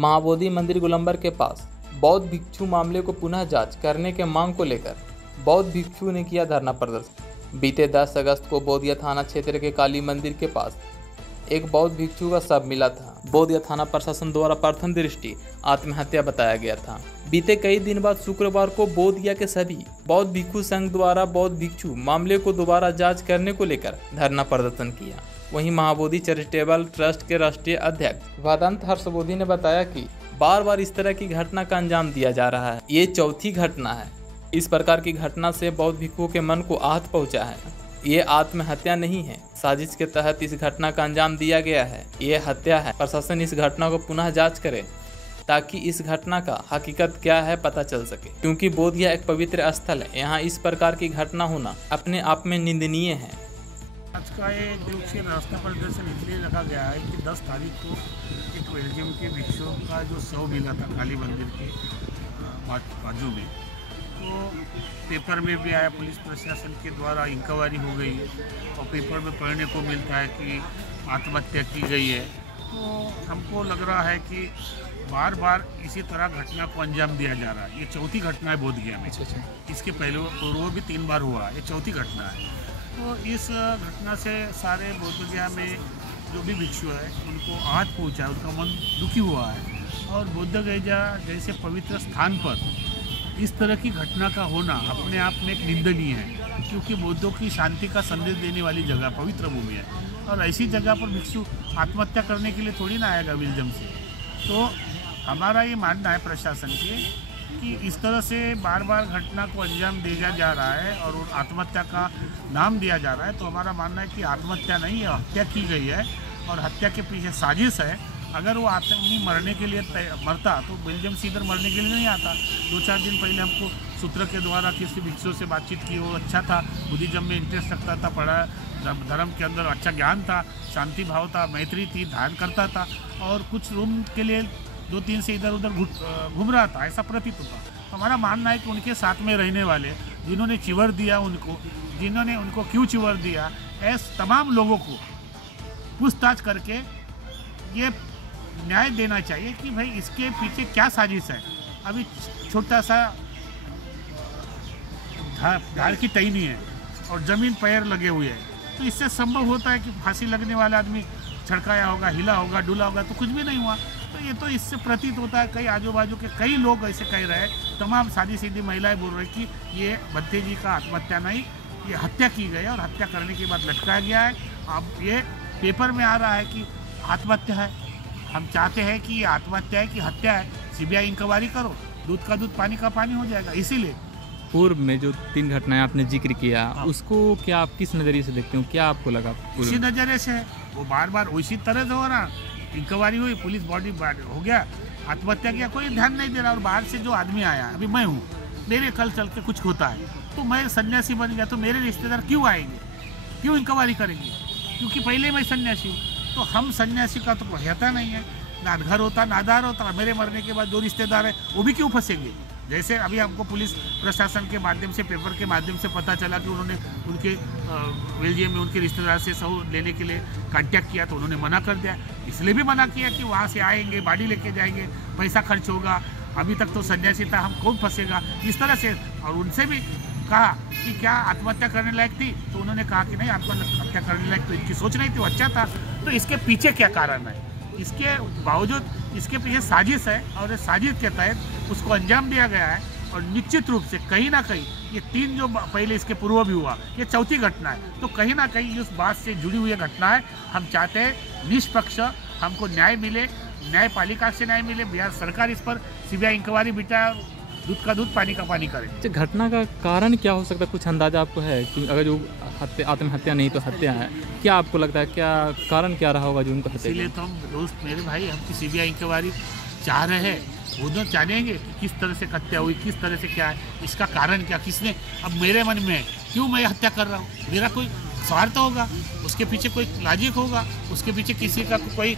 महाबोधि मंदिर गोलंबर के पास बौद्ध भिक्षु मामले को पुनः जांच करने के मांग को लेकर बौद्ध भिक्षु ने किया धरना प्रदर्शन। बीते 10 अगस्त को बोधिया थाना क्षेत्र के काली मंदिर के पास एक बौद्ध भिक्षु का शव मिला था। बोधिया थाना प्रशासन द्वारा प्रथम दृष्टि आत्महत्या बताया गया था। बीते कई दिन बाद शुक्रवार को बोधिया के सभी बौद्ध भिक्षु संघ द्वारा बौद्ध भिक्षु मामले को दोबारा जांच करने को लेकर धरना प्रदर्शन किया। वहीं महाबोधि चैरिटेबल ट्रस्ट के राष्ट्रीय अध्यक्ष वेदांत हर्षबोधी ने बताया कि बार बार इस तरह की घटना का अंजाम दिया जा रहा है। ये चौथी घटना है। इस प्रकार की घटना से बौद्ध भिक्षुओं के मन को आहत पहुंचा है। ये आत्महत्या नहीं है, साजिश के तहत इस घटना का अंजाम दिया गया है। ये हत्या है। प्रशासन इस घटना को पुनः जांच करे ताकि इस घटना का हकीकत क्या है पता चल सके, क्योंकि बोधिया एक पवित्र स्थल है। यहाँ इस प्रकार की घटना होना अपने आप में निंदनीय है। आज का ये दिवसीय रास्ता प्रदर्शन इसलिए रखा गया है कि 10 तारीख को एक बेल्जियम के भिक्षुओं का जो शव मिला था काली मंदिर के बाजू में, तो पेपर में भी आया, पुलिस प्रशासन के द्वारा इंक्वायरी हो गई और पेपर में पढ़ने को मिलता है कि आत्महत्या की गई है। तो हमको लग रहा है कि बार बार इसी तरह घटना को अंजाम दिया जा रहा है। ये चौथी घटना है बोधगया में। इसके पूर्व भी 3 बार हुआ, ये चौथी घटना है। तो इस घटना से सारे बोधगया में जो भी भिक्षु है उनको आहत पहुंचा है, उनका मन दुखी हुआ है। और बोधगया जैसे पवित्र स्थान पर इस तरह की घटना का होना अपने आप में एक निंदनीय है, क्योंकि बौद्धों की शांति का संदेश देने वाली जगह पवित्र भूमि है। और ऐसी जगह पर भिक्षु आत्महत्या करने के लिए थोड़ी ना आएगा बेल्जियम से। तो हमारा ये मानना है प्रशासन के कि इस तरह से बार बार घटना को अंजाम दिया जा रहा है और आत्महत्या का नाम दिया जा रहा है। तो हमारा मानना है कि आत्महत्या नहीं है, हत्या की गई है और हत्या के पीछे साजिश है। अगर वो आदमी मरने के लिए मरता तो बेल्जियम से इधर मरने के लिए नहीं आता। 2-4 दिन पहले हमको सूत्र के द्वारा किसी भिक्षु से बातचीत की, वो अच्छा था, बुद्धिज्म में इंटरेस्ट रखता था, पढ़ा, धर्म के अंदर अच्छा ज्ञान था, शांति भाव था, मैत्री थी, ध्यान करता था और कुछ रूम के लिए 2-3 से इधर उधर घूम रहा था, ऐसा प्रतीत होता। हमारा मानना है कि उनके साथ में रहने वाले जिन्होंने चिवर दिया जिन्होंने उनको क्यों चिवर दिया, ऐसे तमाम लोगों को पूछताछ करके ये न्याय देना चाहिए कि भाई इसके पीछे क्या साजिश है। अभी छोटा सा धार की टहनी है और ज़मीन पैर लगे हुए हैं, तो इससे संभव होता है कि फांसी लगने वाला आदमी छड़काया होगा, हिला होगा, डुला होगा, तो कुछ भी नहीं हुआ। तो ये तो इससे प्रतीत होता है, कई आजू बाजू के कई लोग ऐसे कह रहे हैं, तमाम सादी सीधी महिलाएं बोल रही कि ये भत्ते जी का आत्महत्या नहीं, ये हत्या की गई है और हत्या करने के बाद लटकाया गया है। अब ये पेपर में आ रहा है कि आत्महत्या है। हम चाहते हैं कि ये आत्महत्या है कि हत्या है, सीबीआई इंक्वायरी करो, दूध का दूध पानी का पानी हो जाएगा। इसीलिए पूर्व में जो 3 घटनाएं आपने जिक्र किया, उसको क्या आप किस नज़रिए से देखते हो, क्या आपको लगा? इसी नज़रिए से वो बार बार उसी तरह से हो रहा, इंक्वायरी हुई, पुलिस बॉडी हो गया, आत्महत्या किया, कोई ध्यान नहीं दे रहा। और बाहर से जो आदमी आया, अभी मैं हूँ, मेरे कल चल के कुछ होता है तो मैं सन्यासी बन गया, तो मेरे रिश्तेदार क्यों आएंगे, क्यों इंक्वायरी करेंगे? क्योंकि पहले मैं सन्यासी हूँ। तो हम सन्यासी का तो रहता नहीं है, ना घर होता ना आधार होता। मेरे मरने के बाद जो रिश्तेदार है वो भी क्यों फंसेंगे? जैसे अभी हमको पुलिस प्रशासन के माध्यम से, पेपर के माध्यम से पता चला कि उन्होंने उनके बेल्जियम में उनके रिश्तेदार से शव लेने के लिए कांटेक्ट किया, तो उन्होंने मना कर दिया। इसलिए भी मना किया कि वहाँ से आएंगे, बाड़ी लेके जाएंगे, पैसा खर्च होगा, अभी तक तो सन्यासी था, हम कौन फंसेगा, इस तरह से। और उनसे भी कहा कि क्या आत्महत्या करने लायक थी, तो उन्होंने कहा कि नहीं, आत्महत्या करने लायक तो इनकी सोच नहीं थी, वो अच्छा था। तो इसके पीछे क्या कारण है? इसके बावजूद इसके पीछे साजिश है और इस साजिश के तहत उसको अंजाम दिया गया है। और निश्चित रूप से कहीं ना कहीं ये 3 जो पहले इसके पूर्व भी हुआ, ये चौथी घटना है। तो कहीं ना कहीं उस बात से जुड़ी हुई घटना है। हम चाहते हैं निष्पक्ष हमको न्याय मिले, न्यायपालिका से न्याय मिले, बिहार सरकार इस पर सीबीआई इंक्वायरी बिठाए, दूध का दूध पानी का पानी करे। घटना का कारण क्या हो सकता है, कुछ अंदाजा आपको है कि अगर जो आत्महत्या नहीं तो हत्या है, क्या आपको लगता है क्या कारण क्या रहा होगा जो उनको हत्या? इसलिए तो हम दोस्त मेरे भाई हम सीबीआई इंक्वायरी चाह रहे हैं, वो तो जानेंगे कि किस तरह से हत्या हुई, किस तरह से क्या है, इसका कारण क्या, किसने। अब मेरे मन में क्यों मैं हत्या कर रहा हूँ, मेरा कोई स्वार्थ होगा, उसके पीछे कोई लॉजिक होगा, उसके पीछे किसी का कोई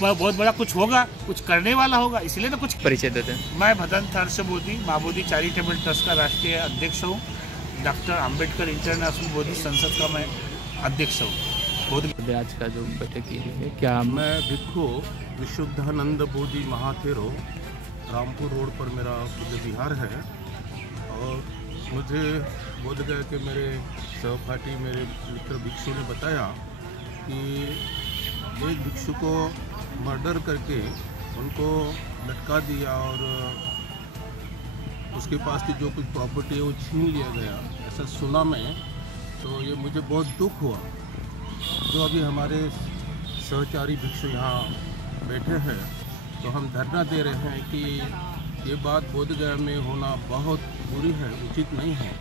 बहुत बड़ा कुछ होगा, कुछ करने वाला होगा, इसलिए तो कुछ। परिचय देते हैं। मैं वेदांत हर्षबोधी महाबोधि चैरिटेबल ट्रस्ट का राष्ट्रीय अध्यक्ष हूँ। डॉक्टर अंबेडकर इंटरनेशनल बोधि संसद का मैं अध्यक्ष हूँ। बहुत आज का जो बैठक की है क्या मैं भिक्खु विशुद्धानंद बोधि महाथेरो रामपुर रोड पर मेरा बुद्ध विहार है और मुझे बोध गया कि मेरे सहपाठी मेरे मित्र भिक्षु ने बताया कि एक भिक्षु को मर्डर करके उनको लटका दिया और उसके पास की जो कुछ प्रॉपर्टी है वो छीन लिया गया, ऐसा सुना मैं। तो ये मुझे बहुत दुख हुआ। जो अभी हमारे सहचारी भिक्षु यहाँ बैठे हैं तो हम धरना दे रहे हैं कि ये बात बोधगया में होना बहुत बुरी है, उचित नहीं है,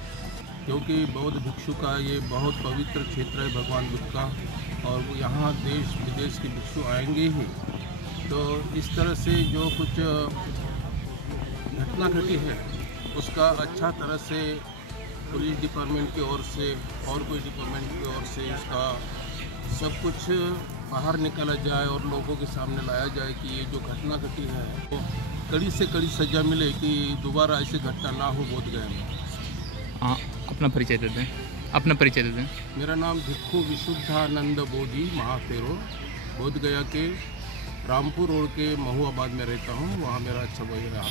क्योंकि बौद्ध भिक्षु का ये बहुत पवित्र क्षेत्र है भगवान बुद्ध का, और वो यहाँ देश विदेश के भिक्षु आएंगे ही। तो इस तरह से जो कुछ घटना घटी है उसका अच्छा तरह से पुलिस डिपार्टमेंट की ओर से और कोई डिपार्टमेंट की ओर से इसका सब कुछ बाहर निकाला जाए और लोगों के सामने लाया जाए कि ये जो घटना घटी है वो कड़ी से कड़ी सज़ा मिले कि दोबारा ऐसी घटना ना हो बोधगया में। हाँ, अपना परिचय दे दें। अपना परिचय दे दें। मेरा नाम भिक्खु विशुद्धानंद बोधि महाथेरो बोधगया के रामपुर रोड के महुआबाद में रहता हूँ, वहाँ मेरा अच्छा भाई है।